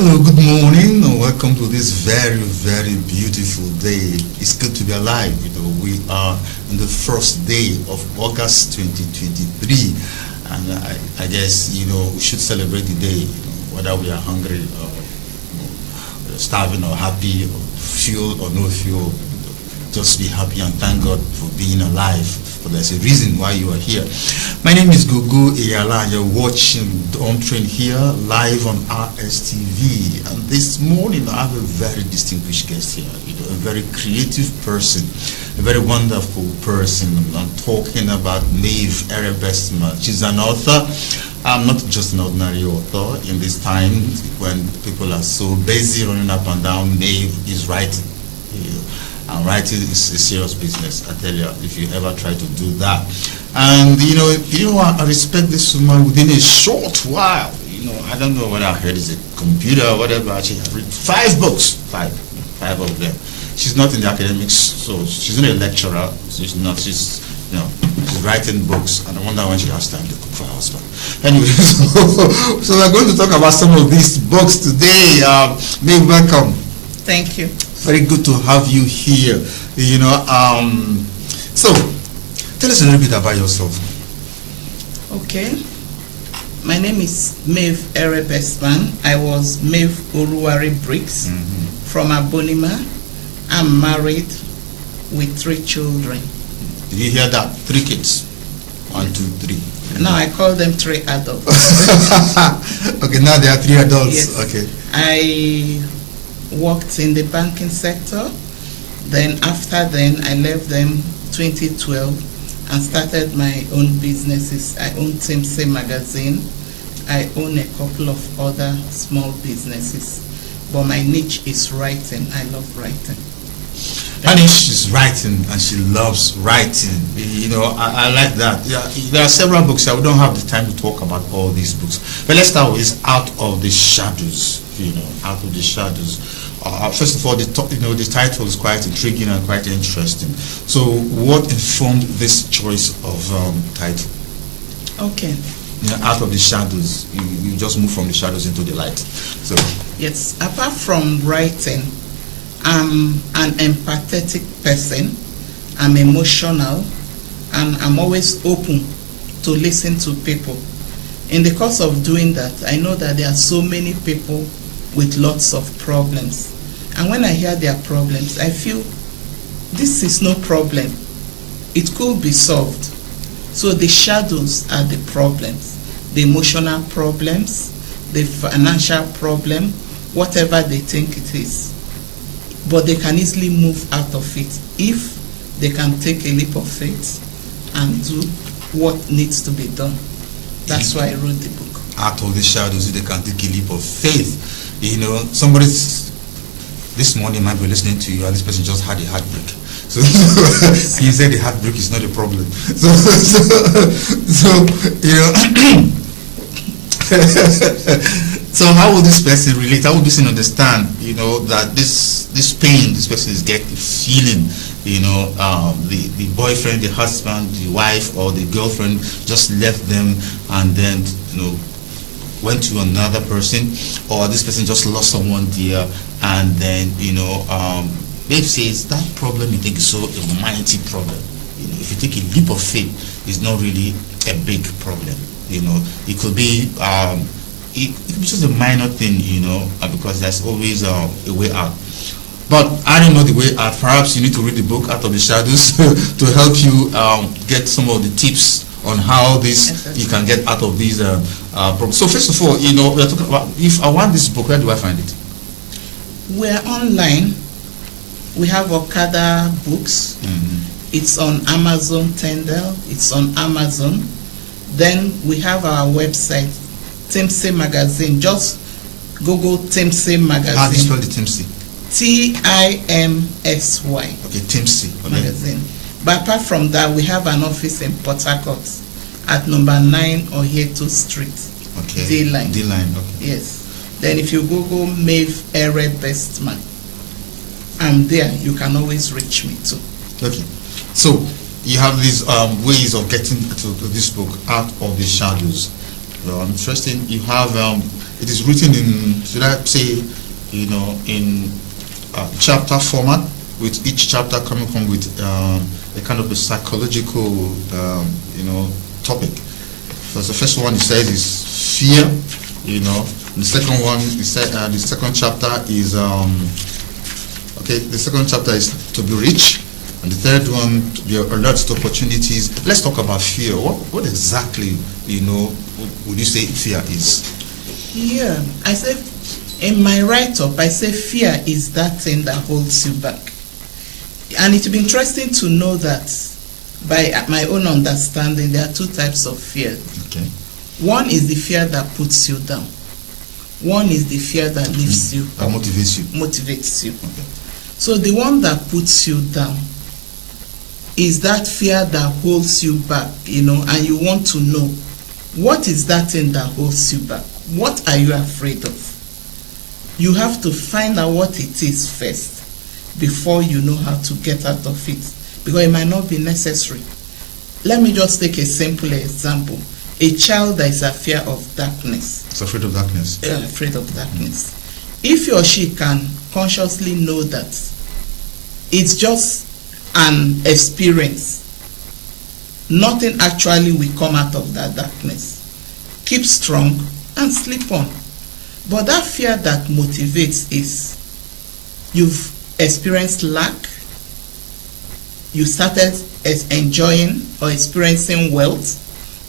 Hello, good morning, and welcome to this very, very beautiful day. It's good to be alive. We are on the first day of August 2023, and I guess we should celebrate the day, whether we are hungry or starving or happy, or fuel or no fuel. Just be happy and thank God for being alive. For there's a reason why you are here. My name is Gugu Iyala, and you're watching Entrenched here live on RSTV. And this morning I have a very distinguished guest here, a very creative person, a very wonderful person. I'm talking about Maeve Ere-BESTMAN. She's an author. I'm not just an ordinary author. In this time when people are so busy running up and down, Maeve is writing. And writing is a serious business, I tell you, if you ever try to do that. And I respect this woman within a short while. I don't know whether I heard it's a computer or whatever. She has written 5 books, five of them. She's not in the academics, so she's not a lecturer. She's writing books, and I wonder when she has time to cook for her husband. Anyway, so we're going to talk about some of these books today. Maeve, welcome. Thank you. Very good to have you here. So tell us a little bit about yourself. Okay. My name is Maeve Ere-BESTMAN. I was Maeve Oruwari Briggs from Abonnema. I'm married with 3 children. Did you hear that? 3 kids. 1, 2, 3. No, I call them 3 adults. Okay, now there are 3 adults. Yes. Okay. I worked in the banking sector. Then after then, I left them 2012 and started my own businesses. I own TMC magazine. I own a couple of other small businesses. But my niche is writing. I love writing. Her niche is writing, and she loves writing. I like that. Yeah, there are several books. I don't have the time to talk about all these books. But let's start with Out of the Shadows. Out of the Shadows. First of all, the title is quite intriguing and quite interesting. So, what informed this choice of title? Okay. Out of the Shadows. You just move from the shadows into the light. So. Yes. Apart from writing, I'm an empathetic person. I'm emotional, and I'm always open to listen to people. In the course of doing that, I know that there are so many people with lots of problems. And when I hear their problems, I feel this is no problem. It could be solved. So the shadows are the problems, the emotional problems, the financial problem, whatever they think it is. But they can easily move out of it if they can take a leap of faith and do what needs to be done. That's why I wrote the book. Out of the shadows, they can take a leap of faith. Somebody this morning might be listening to you, and this person just had a heartbreak. So you said the heartbreak is not a problem. So how will this person relate? How will this person understand, that this pain this person is feeling, the boyfriend, the husband, the wife, or the girlfriend just left them and then, went to another person, or this person just lost someone dear, and then, Maeve says that problem you think is so a mighty problem. If you take a leap of faith, it's not really a big problem. It could be it could be just a minor thing, because there's always a way out. But I don't know the way out. Perhaps you need to read the book Out of the Shadows to help you get some of the tips on how you can get out of these problems. So first of all, we're talking about, if I want this book, where do I find it? We're online. We have Okada books. It's on Amazon Tendel. It's on Amazon. Then we have our website, TMC Magazine. Just Google TMC Magazine. How do you spell the TMC? TIMSY. Okay, TMC. Okay. Magazine. But apart from that, we have an office in Port Harcourt at number 9 Oyeto Street. Okay. D-line. D-line, okay. Yes. Then if you Google Maeve Ere-BESTMAN, I'm there. You can always reach me too. Okay. So you have these ways of getting to this book, Out of the Shadows. Interesting. You have it is written in, should I say, in chapter format, with each chapter coming from with a kind of a psychological, topic. Because the first one, it says, is fear. The second one, the second chapter is the second chapter is to be rich, and the third one, to be alert to opportunities. Let's talk about fear. What exactly, would you say fear is? Yeah, I say, in my write-up, I say fear is that thing that holds you back. And it will be interesting to know that, by my own understanding, there are two types of fear. Okay. One is the fear that puts you down. One is the fear that lifts you. That motivates you. Motivates you. Okay. So the one that puts you down is that fear that holds you back, and you want to know, what is that thing that holds you back? What are you afraid of? You have to find out what it is first before you know how to get out of it, because it might not be necessary. Let me just take a simple example. A child that is afraid of darkness. It's afraid of darkness. Afraid of darkness. If he or she can consciously know that it's just an experience, nothing actually will come out of that darkness. Keep strong and sleep on. But that fear that motivates is, you've experienced lack, you started enjoying or experiencing wealth,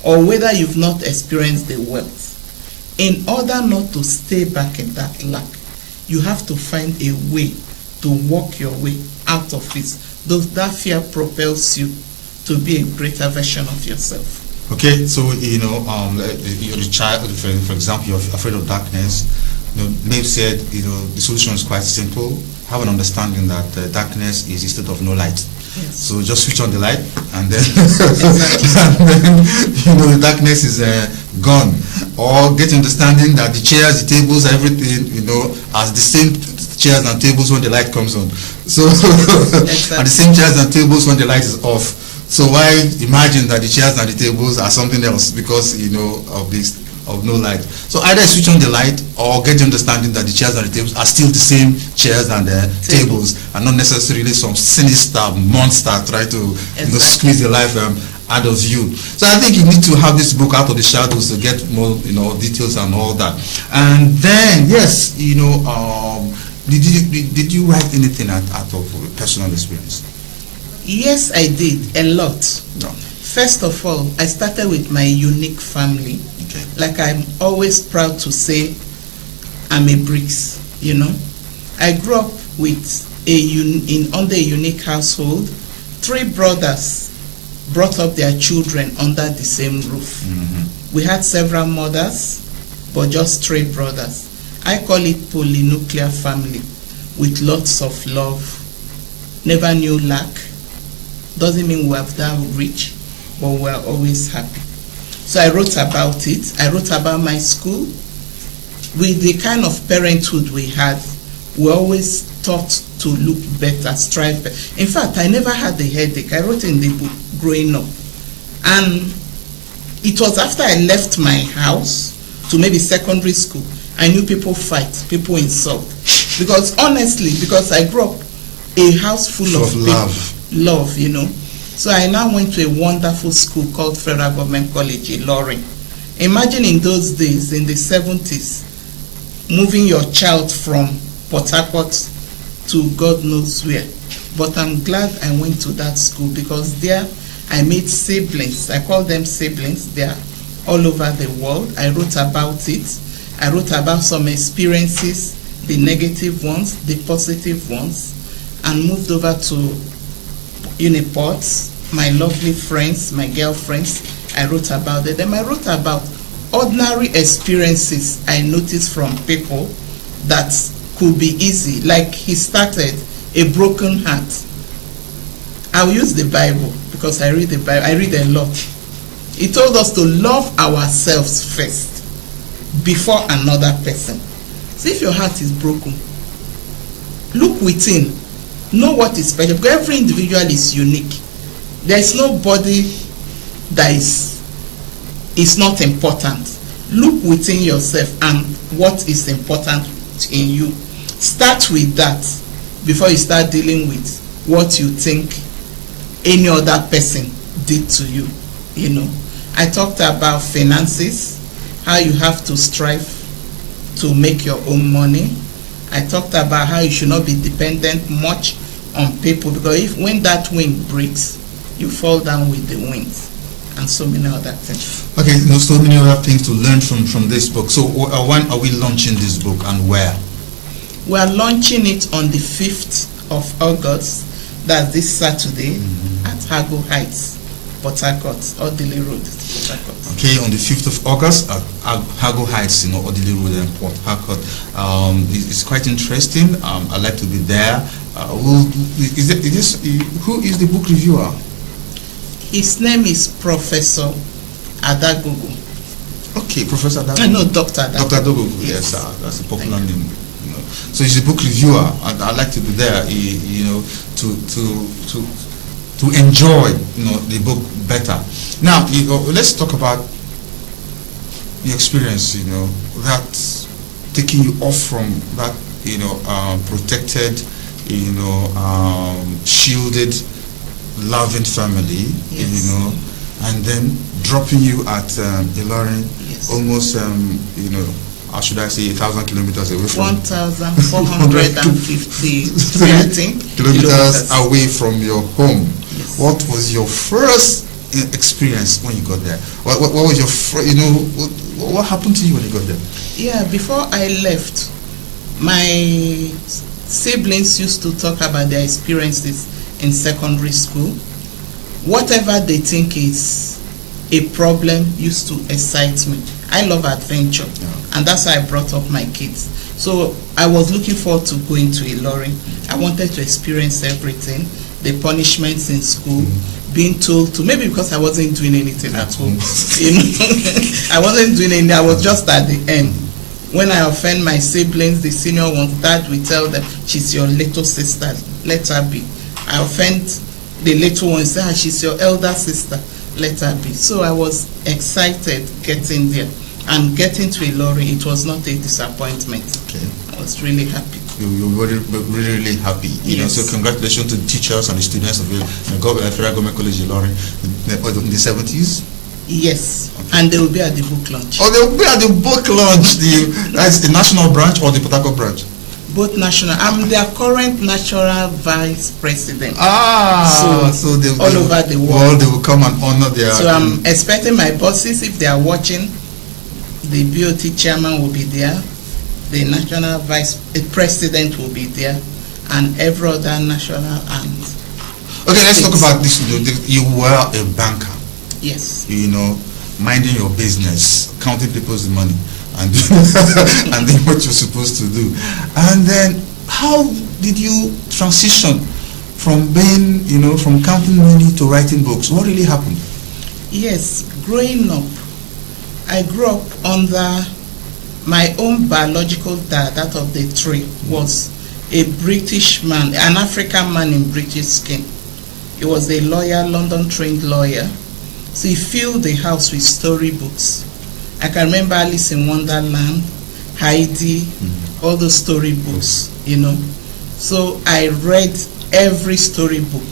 or whether you've not experienced the wealth. In order not to stay back in that lack, you have to find a way to walk your way out of it. That fear propels you to be a greater version of yourself. Okay, so you're a child, for example, you're afraid of darkness. Maeve said, the solution is quite simple. Have an understanding that darkness is instead of no light. Yes. So just switch on the light, and then, Exactly. and then the darkness is gone. Or get understanding that the chairs, the tables, everything, are the same chairs and tables when the light comes on. So Exactly. and the same chairs and tables when the light is off. So why imagine that the chairs and the tables are something else because of no light? So either switch on the light or get the understanding that the chairs and the tables are still the same chairs and tables, and not necessarily some sinister monster try to squeeze the life out of you. So I think you need to have this book, Out of the Shadows, to get more details and all that. And then yes, did you write anything out of personal experience? Yes, I did, a lot. No. First of all, I started with my unique family. Okay. Like I'm always proud to say, I'm a Briggs, I grew up with under a unique household. 3 brothers brought up their children under the same roof. Mm-hmm. We had several mothers, but just 3 brothers. I call it polynuclear family, with lots of love, never knew lack. Doesn't mean we have that rich, but we're always happy. So I wrote about it. I wrote about my school. With the kind of parenthood we had, we always taught to look better, strive better. In fact, I never had a headache. I wrote in the book growing up. And it was after I left my house to maybe secondary school, I knew people fight, people insult. Because honestly, because I grew up a house full of love, So I now went to a wonderful school called Federal Government College Ilorin. Imagine in those days, in the 70s, moving your child from Port Harcourt to God knows where. But I'm glad I went to that school because there I made siblings. I call them siblings. They are all over the world. I wrote about it. I wrote about some experiences, the negative ones, the positive ones, and moved over to Uniport. My lovely friends, my girlfriends, I wrote about it. Then I wrote about ordinary experiences I noticed from people that could be easy. Like he started, a broken heart. I'll use the Bible because I read the Bible. I read a lot. He told us to love ourselves first before another person. So if your heart is broken, look within. Know what is special. Because every individual is unique. There is nobody that is not important. look within yourself and what is important in you. Start with that before you start dealing with what you think any other person did to you. You know, I talked about finances, how you have to strive to make your own money. I talked about how you should not be dependent much on people, because when that wing breaks, you fall down with the wings, and so many other things. Okay, so many other things to learn from this book. So when are we launching this book and where? We are launching it on the 5th of August, that's this Saturday, at Hargo Heights, Port Harcourt, Odili Road, Port Harcourt. Okay, on the 5th of August at Hargo Heights, Odili Road and Port Harcourt. It's quite interesting. I'd like to be there. Who is the book reviewer? His name is Professor Adagogo. Okay, Professor Adagogo. No, Dr. Adagogo. Dr. Adagogo, yes, that's a popular name. You know. So he's a book reviewer, and I'd like to be there, you know, to enjoy, you know, the book better. Now, let's talk about the experience, you know, that taking you off from that, you know, protected, you know, shielded, loving family, yes. You know, and then dropping you at Ilorin, yes. almost, you know, how should I say, 1,000 kilometers away from 1,450 I think, kilometers away from your home. Yes. What was your first experience when you got there? What was your you know, what happened to you when you got there? Yeah, before I left, my siblings used to talk about their experiences in secondary school. Whatever they think is a problem used to excite me. I love adventure, and that's how I brought up my kids. So I was looking forward to going to Ilorin. I wanted to experience everything, the punishments in school, being told to, maybe because I wasn't doing anything at home. You know, I wasn't doing anything, I was just at the end. When I offend my siblings, the senior ones, Dad will tell them, she's your little sister, let her be. I offend the little ones, say, she's your elder sister, let her be. So I was excited getting there. And getting to Ilorin, it was not a disappointment. Okay. I was really happy. You were really happy. You know, so congratulations to the teachers and the students of the Federal Government College Ilorin in the 70s. Yes, okay. And they will be at the book launch. Oh, they will be at the book launch. That's the national branch or the Port Harcourt branch? Both national. I'm their current national vice president. So they all over the world. They will come and honor their. So I'm expecting my bosses, if they are watching, the BOT chairman will be there, the national vice president will be there, and every other national and. Okay, let's talk about this. You were a banker. Yes. You know, minding your business, counting people's money, and and doing what you're supposed to do. And then, how did you transition from being, you know, from counting money to writing books? What really happened? Yes, growing up, I grew up under my own biological dad, that of the three, was a British man, an African man in British skin. He was a lawyer, London-trained lawyer. So he filled the house with storybooks. I can remember Alice in Wonderland, Heidi, all those storybooks, you know. So I read every storybook,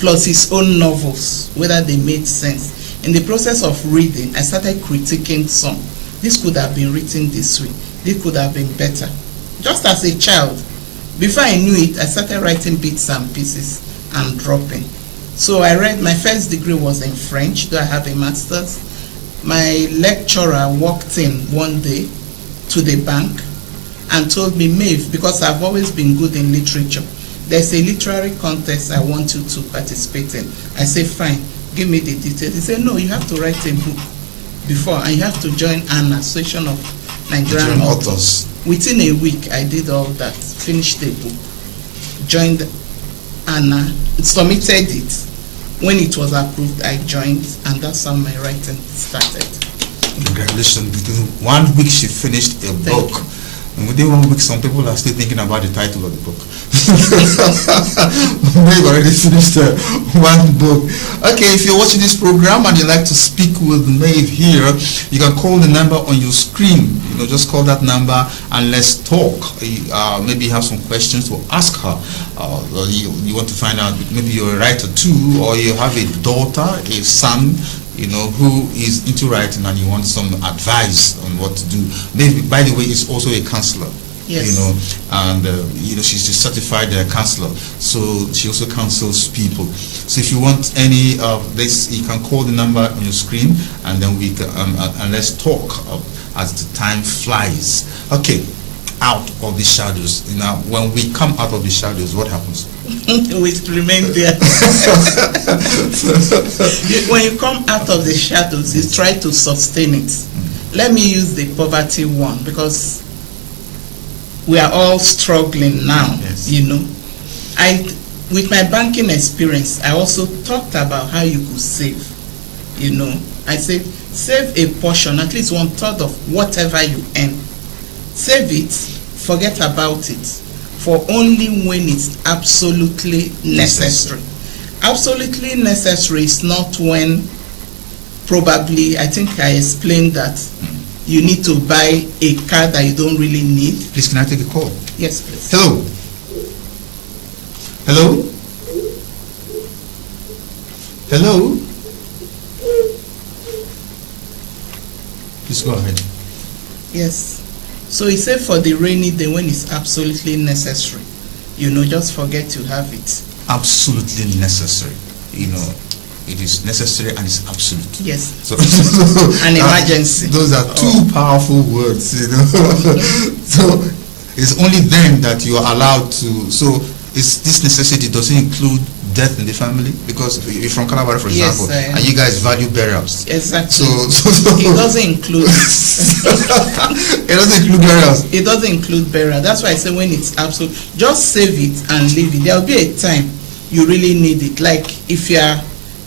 plus his own novels, whether they made sense. In the process of reading, I started critiquing some. This could have been written this way. This could have been better. Just as a child, before I knew it, I started writing bits and pieces and dropping. So I read, my first degree was in French, though I have a master's. My lecturer walked in one day to the bank and told me, Maeve, because I've always been good in literature, there's a literary contest I want you to participate in. I said, fine, give me the details. He said, no, you have to write a book before, and you have to join an association of Nigerian authors. Within a week, I did all that, finished the book, joined Anna, submitted it. When it was approved, I joined, and that's how my writing started. Congratulations. Within 1 week, she finished a book. Within 1 week, some people are still thinking about the title of the book. We've already finished one book. Okay, if you're watching this program and you'd like to speak with Maeve here, you can call the number on your screen. Just call that number and let's talk. Maybe you have some questions to ask her. Or you want to find out, maybe you're a writer too, or you have a daughter, a son, who is into writing and you want some advice on what to do. Maybe, by the way, is also a counselor. Yes. And she's a certified counselor, so she also counsels people. So if you want any of this, you can call the number on your screen, and then we can, and let's talk as the time flies. Okay, out of the shadows. Now, when we come out of the shadows, what happens? We remain there. When you come out of the shadows, you try to sustain it. Let me use the poverty one, because we are all struggling now. Yes. With my banking experience, I also talked about how you could save. I said save a portion, at least 1/3 of whatever you earn. Save it, forget about it, for only when it's absolutely necessary. Absolutely necessary is not when probably, I think I explained that you need to buy a car that you don't really need. Please, can I take a call? Yes, please. Hello? Hello? Hello? Please go ahead. Yes. So he said for the rainy day when it's absolutely necessary, just forget to have it. Absolutely necessary. It is necessary and it's absolute. Yes. So An emergency. Those are two powerful words, So it's only then that you are allowed to. So this necessity doesn't include death in the family, because you're from Calabar, for example, yes, and you guys value burials. Exactly. So it doesn't include. It doesn't include burials. It doesn't include burial. That's why I say when it's absolute, just save it and leave it. There'll be a time you really need it. Like if you are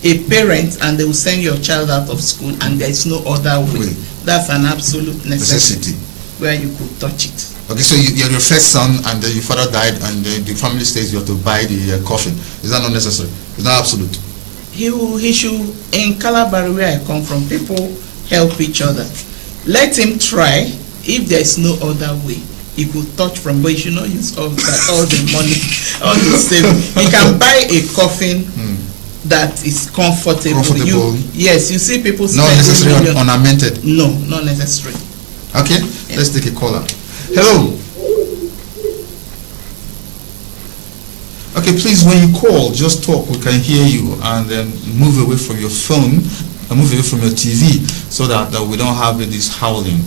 a parent and they will send your child out of school and there is no other way. That's an absolute necessity where you could touch it. Okay, so you're your first son and your father died and the family says you have to buy the coffin. Is that not necessary? It's not absolute. He should, in Calabar where I come from, people help each other. Let him try. If there is no other way, he could touch from, but he should not use all the money, all the savings. He can buy a coffin that is comfortable. Yes, you see people not necessarily ornamented. No, not necessary. Okay, yeah. Let's take a caller. Hello. Okay, please, when you call, just talk. We can hear you, and then move away from your phone and move away from your TV, so that we don't have this howling,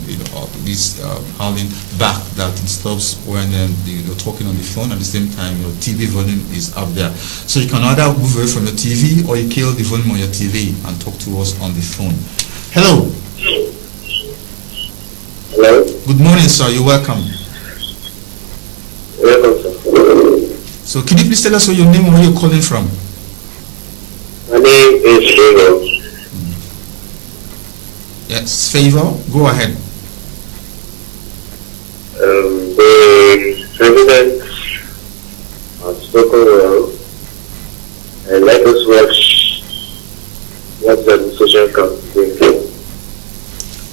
this howling back that stops when you're talking on the phone. At the same time, your TV volume is up there. So you can either move away from your TV or you kill the volume on your TV and talk to us on the phone. Hello. Hello. Good morning, sir. You're welcome. Welcome, sir. So can you please tell us your name and where you're calling from? My name is Favor. Yes, Favor. Go ahead. The president has spoken well, and let us watch what the decision comes.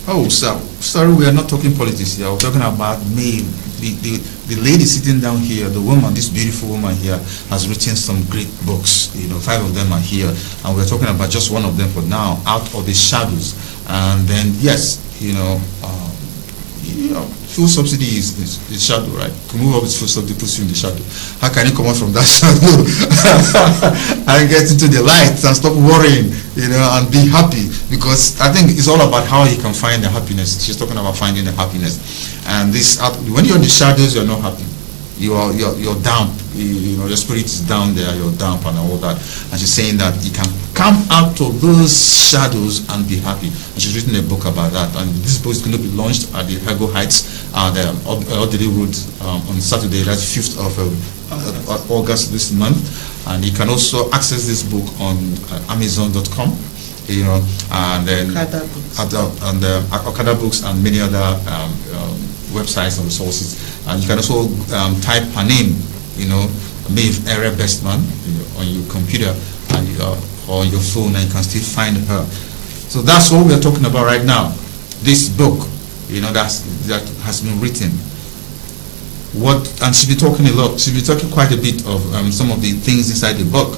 Oh, sir. Sorry, we are not talking politics here. We're talking about Maeve. The lady sitting down here, the woman, this beautiful woman here, has written some great books. 5 of them are here, and we're talking about just one of them for now, Out of the Shadows. And then, yes, fuel subsidy is the shadow, right? To move up with fuel subsidy puts you in the shadow. How can you come out from that shadow and get into the light and stop worrying, and be happy? Because I think it's all about how you can find the happiness. She's talking about finding the happiness. And when you're in the shadows, you're not happy. You're damp. Your spirit is down there. You're damp and all that. And she's saying that you can come out of those shadows and be happy. And she's written a book about that. And this book is going to be launched at the Hago Heights, the Odiri Road, on Saturday. That's 5th of August this month. And you can also access this book on Amazon.com. And then Okada Books and Okada Books and many other websites and resources. And you can also type her name, Maeve Ere-BESTMAN, on your computer and or your phone, and you can still find her. So that's what we are talking about right now. This book, that has been written. And she'll be talking a lot. She'll be talking quite a bit of some of the things inside the book.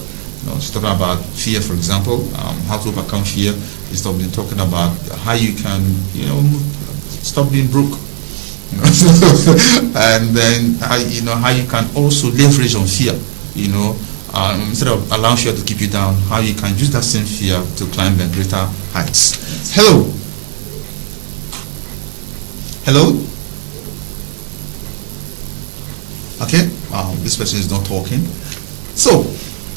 She's talking about fear, for example, how to overcome fear. She's been talking about how you can, stop being broke. And then how you can also leverage on fear. Instead of allowing fear to keep you down, how you can use that same fear to climb greater heights. Hello. Hello. Okay. This person is not talking. So,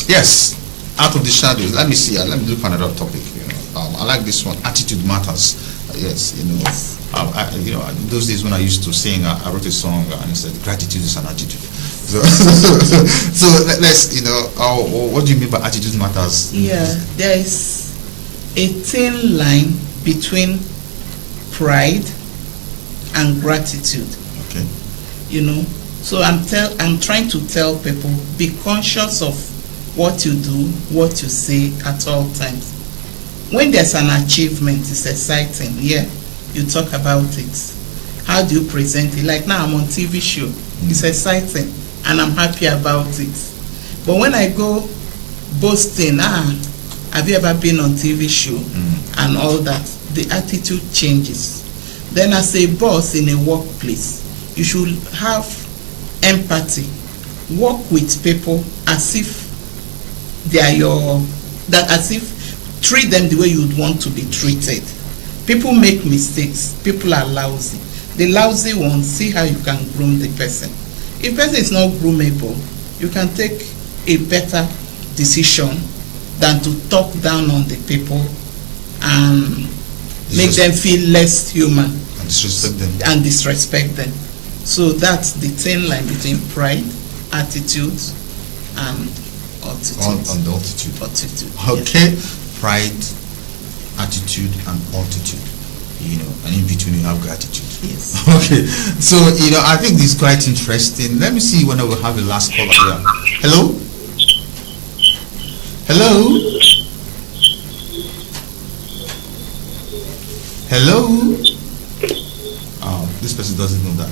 yes, out of the shadows. Let me see. Let me look for another topic. I like this one. Attitude matters. Yes. In those days when I used to sing, I wrote a song and it said, "Gratitude is an attitude." So, let's, what do you mean by attitude matters? Yeah, there is a thin line between pride and gratitude. Okay. So I'm trying to tell people, be conscious of what you do, what you say at all times. When there's an achievement, it's exciting. Yeah, you talk about it. How do you present it? Like now I'm on TV show. It's exciting and I'm happy about it. But when I go boasting, have you ever been on TV show and all that, the attitude changes. Then as a boss in a workplace, you should have empathy. Work with people as if they are treat them the way you would want to be treated. People make mistakes. People are lousy. The lousy ones, see how you can groom the person. If the person is not groomable, you can take a better decision than to talk down on the people and make them feel less human. And disrespect them. So that's the thin line between pride, attitude, and altitude. On the altitude. Altitude. Okay. Yes. Pride, attitude, and altitude. And in between you have gratitude. Yes. Okay. So, I think this is quite interesting. Let me see when I will have a last caller here. Hello? Hello? Hello? This person doesn't know that.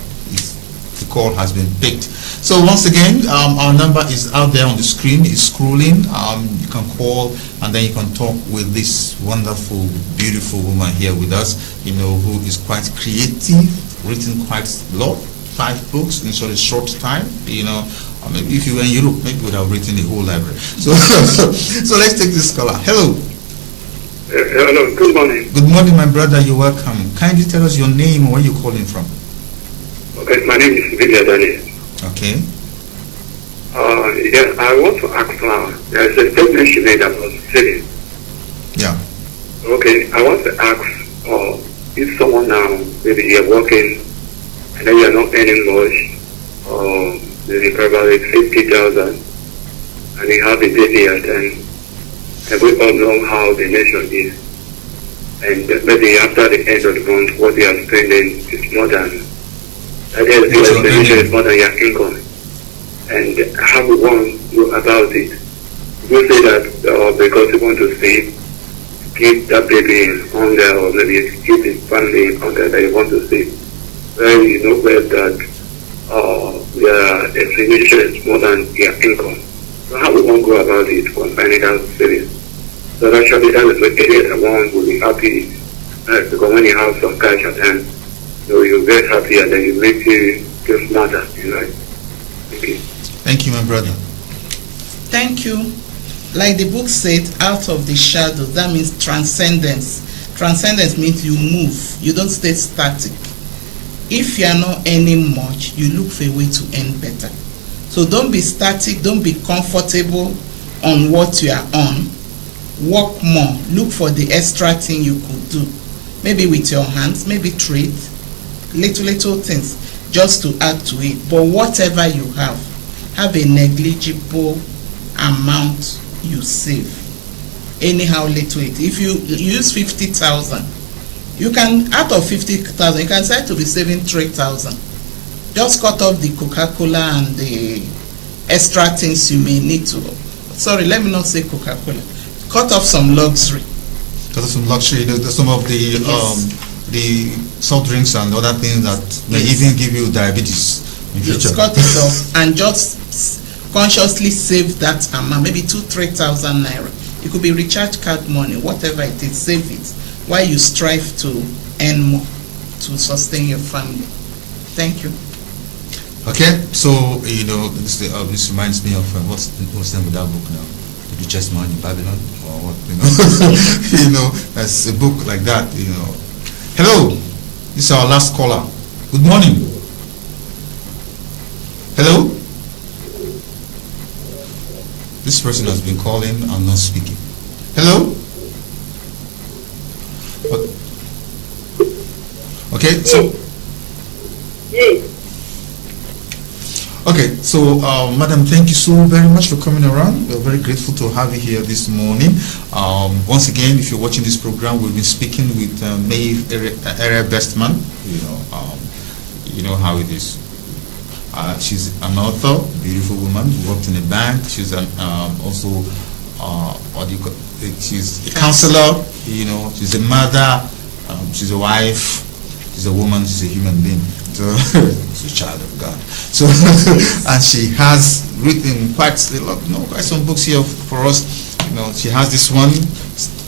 The call has been picked. So once again, our number is out there on the screen. It's scrolling. You can call and then you can talk with this wonderful, beautiful woman here with us, who is quite creative, written quite a lot, 5 books in such a short time. Maybe if you were in Europe, maybe you would have written the whole library. So, so let's take this caller. Hello. Hello, good morning. Good morning, my brother. You're welcome. Kindly tell us your name and where you're calling from. Okay, my name is Daniel. Okay. I want to ask now. There's a statement she made about saving. Yeah. Okay, I want to ask if someone now, maybe you're working and then you're not earning much, or maybe probably 50,000, and you have a baby at then. And we all know how the nation is. And maybe after the end of the month, what you are spending is more than, the nation is more than your income. And how we want to know about it. You say that because you want to save, keep that baby on there, or maybe keep the family on there that you want to save. Well, you know well that the expenditure is more than your income. So how we want to go about it concerning that savings? So actually that is the area that one will be happy because when you have some cash at hand, you're very happy and then you make you feel smarter, Thank you. Thank you, my brother. Thank you. Like the book said, out of the shadow, that means transcendence. Transcendence means you move, you don't stay static. If you are not earning much, you look for a way to earn better. So don't be static, don't be comfortable on what you are on. Work more, look for the extra thing you could do. Maybe with your hands, maybe trade, little things, just to add to it. But whatever you have a negligible amount you save. Anyhow little it. If you use 50,000 You can, out of 50,000, you can decide to be saving 3,000. Just cut off the Coca-Cola and the extra things you may need to. Sorry, let me not say Coca-Cola. Cut off some luxury. Cut off some luxury. Some of the the soft drinks and other things that may even give you diabetes in future. Just cut it off and just consciously save that amount, maybe 2,000-3,000 naira. It could be recharge card money, whatever it is, save it while you strive to earn more to sustain your family. Thank you. Okay, so this reminds me of what's the name of that book now? The Richest Man in Babylon, or what? That's a book like that. Hello, this is our last caller. Good morning. Hello. This person has been calling and not speaking. Hello. Okay, so. Okay, so Madam, thank you so very much for coming around. We're very grateful to have you here this morning. Once again, if you're watching this program, we've been speaking with Maeve Ere-BESTMAN. You know how it is. She's an author, beautiful woman, worked in a bank. She's also she's a counselor. She's a mother. She's a wife. She's a woman. She's a human being. So she's a child of God. So and she has written quite some books here for us. She has this one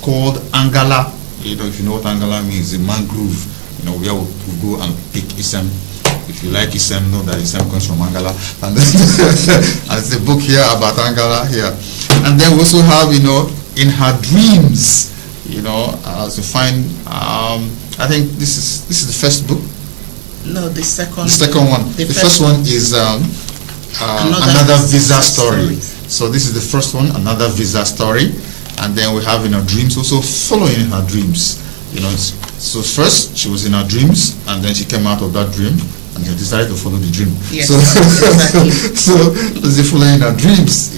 called Angala. If you know what Angala means, the mangrove. Where we go and pick Isam. If you like Isam, know that Isam comes from Angala. And there's a book here about Angala here. And then we also have, in her dreams, to find. I think this is the first book. No, the second. The second one. The first one is another visa story. So this is the first one, another visa story, and then we have in her dreams also following her dreams. So first she was in her dreams, and then she came out of that dream, and she decided to follow the dream. Yes, so exactly. so the following her dreams,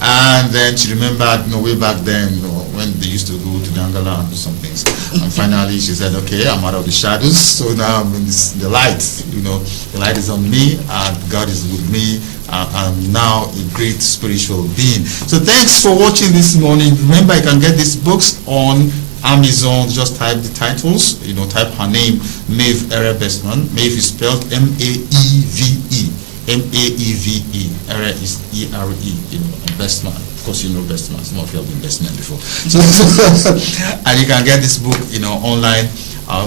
and then she remembered, way back then, when they used to go to Dangala and do some things. And finally she said, okay, I'm out of the shadows, so now I'm in the light. The light is on me, and God is with me. I'm now a great spiritual being. So thanks for watching this morning. Remember, you can get these books on Amazon. Just type the titles, type her name, Maeve Ere-BESTMAN. Maeve is spelled M-A-E-V-E. M-A-E-V-E. Ere is E-R-E, Bestman. Of course, Bestman. Some of you have been Bestman before. So, and you can get this book, online.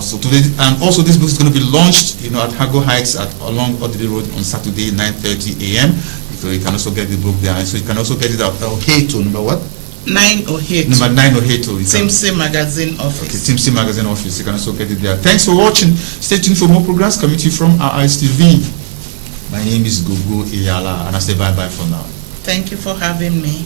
So today, and also this book is going to be launched, at Hago Heights along Odili Road on Saturday, 9:30 a.m. So you can also get the book there. So you can also get it at Oheto, number what? 908. Number 908. Timsy Magazine Office. Okay, Timsy Magazine Office. You can also get it there. Thanks for watching. Stay tuned for more programs coming to you from RISTV. My name is Gogo Iyala, and I say bye-bye for now. Thank you for having me.